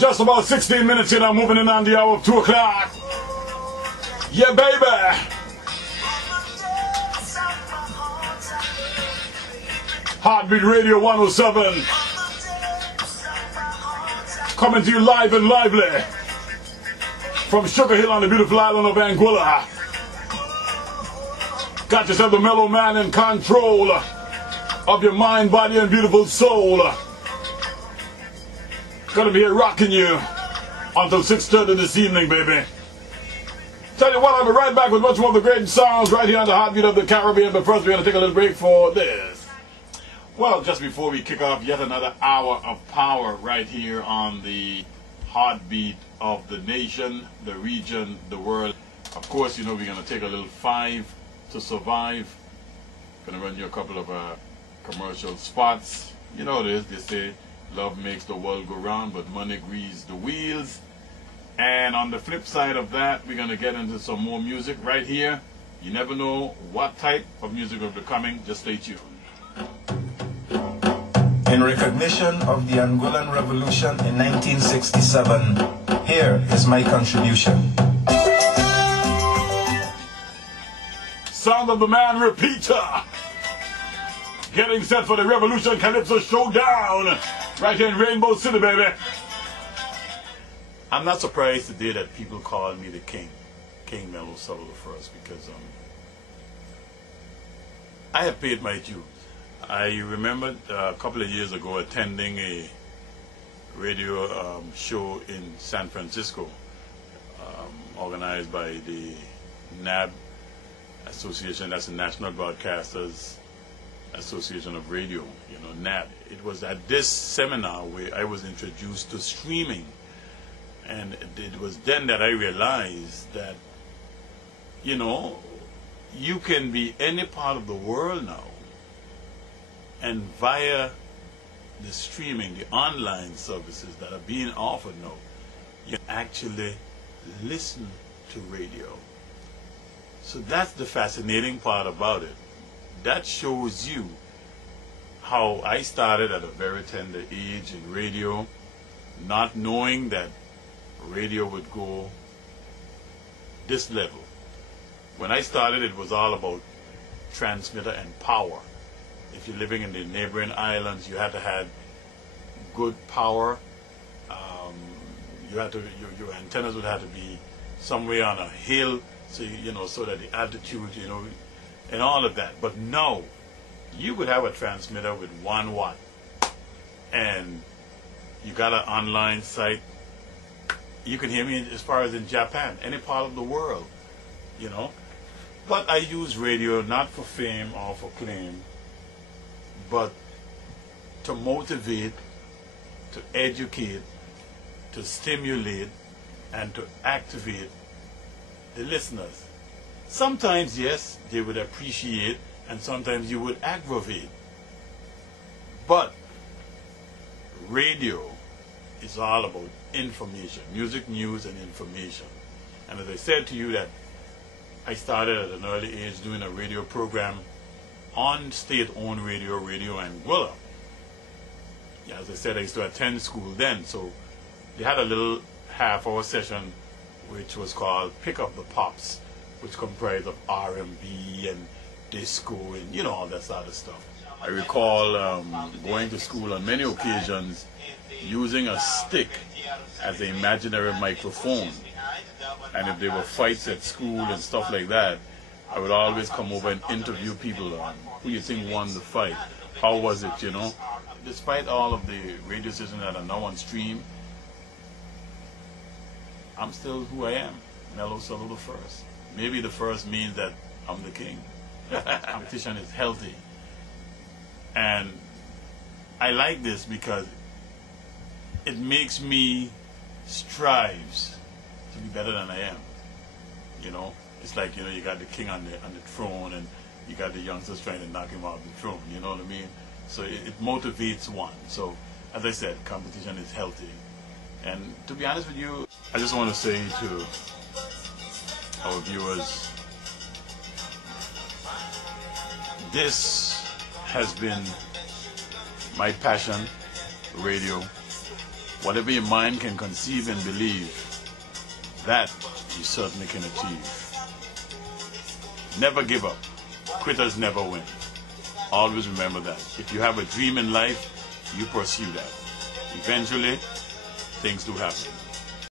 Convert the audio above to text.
Just about 16 minutes in, I'm moving in on the hour of 2 o'clock. Yeah, baby. Heartbeat Radio 107. Coming to you live and lively from Sugar Hill on the beautiful island of Anguilla. Got yourself the mellow man in control of your mind, body, and beautiful soul. Gonna be here rocking you until 6:30 this evening, baby. Tell you what, I'll be right back with much more of the great songs right here on the Heartbeat of the Caribbean. But first, we're gonna take a little break for this. Well, just before we kick off yet another hour of power right here on the Heartbeat of the nation, the region, the world. Of course, you know we're gonna take a little 5 to survive. Gonna run you a couple of commercial spots. You know this, they say love makes the world go round, but money greases the wheels. And on the flip side of that, we're gonna get into some more music right here. You never know what type of music will be coming. Just stay tuned. In recognition of the Anguillan Revolution in 1967, here is my contribution. Sound of the Man Repeater. Getting set for the Revolution Calypso Showdown right here in Rainbow City, baby. I'm not surprised today that people call me the King Mellow Soul first, because I have paid my dues. I remember a couple of years ago attending a radio show in San Francisco, organized by the NAB Association, that's the National Broadcasters Association of Radio, you know, NAB. It was at this seminar where I was introduced to streaming, and it was then that I realized that, you know, you can be any part of the world now, and via the streaming, the online services that are being offered now, you actually listen to radio. So that's the fascinating part about it. That shows you how I started at a very tender age in radio, not knowing that radio would go this level. When I started, it was all about transmitter and power. If you're living in the neighboring islands, you had to have good power. You had to, your antennas would have to be somewhere on a hill, so you know, so that the altitude, you know, and all of that. But now, you could have a transmitter with 1 watt, and you got an online site. You can hear me as far as in Japan, any part of the world, you know. But I use radio not for fame or for claim, but to motivate, to educate, to stimulate, and to activate the listeners. Sometimes, yes, they would appreciate, and sometimes you would aggravate. But radio is all about information, music, news, and information. And as I said to you, that I started at an early age doing a radio program on state-owned radio, Radio Anguilla. Yeah, as I said, I used to attend school then, so they had a little half-hour session which was called Pick Up the Pops, which comprised of R&B and disco and, you know, all that sort of stuff. I recall going to school on many occasions using a stick as an imaginary microphone. And if there were fights at school and stuff like that, I would always come over and interview people on who you think won the fight. How was it, you know? Despite all of the radio stations that are now on stream, I'm still who I am, Mellow Soul the first. Maybe the first means that I'm the king. Competition is healthy. And I like this because it makes me strive to be better than I am. You know, it's like, you know, you got the king on the throne, and you got the youngsters trying to knock him off the throne. You know what I mean? So it motivates one. So, as I said, competition is healthy. And to be honest with you, I just want to say to our viewers, this has been my passion, radio, whatever your mind can conceive and believe, that you certainly can achieve. Never give up. Quitters never win. Always remember that. If you have a dream in life, you pursue that. Eventually, things do happen.